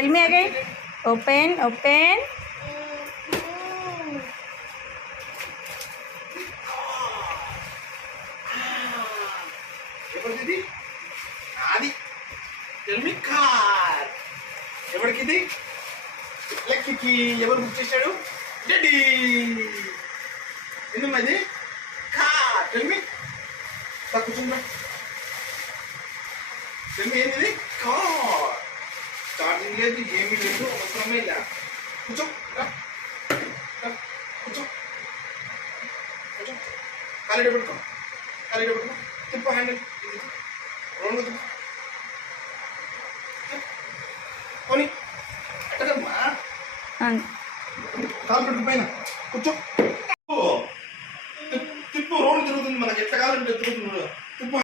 Tell me again. Open, open. ఎవరిది అది tell me car ఎవరికిది లక్కీకి ఎవరు బుక్ చేశాడు డాడీ ఎందుకు అది కార్ టెల్ మీ కూర్చుందా టెల్ మీ ఏంది కార్ చార్జింగ్ లేదు ఏమీ లేదు అవసరమే ఇలా కూర్చో కూర్చో కూర్చో కాలిడ పెట్టుకో తిప్పు హ్యాండిల్ రెండు కొని ఎక్కడమ్మా కాలు పెట్టు పైన కూర్చో తిప్పు రోడ్డు తిరుగుతుంది మనకి ఎట్లా కాలం తిరుగుతుంది తిప్పు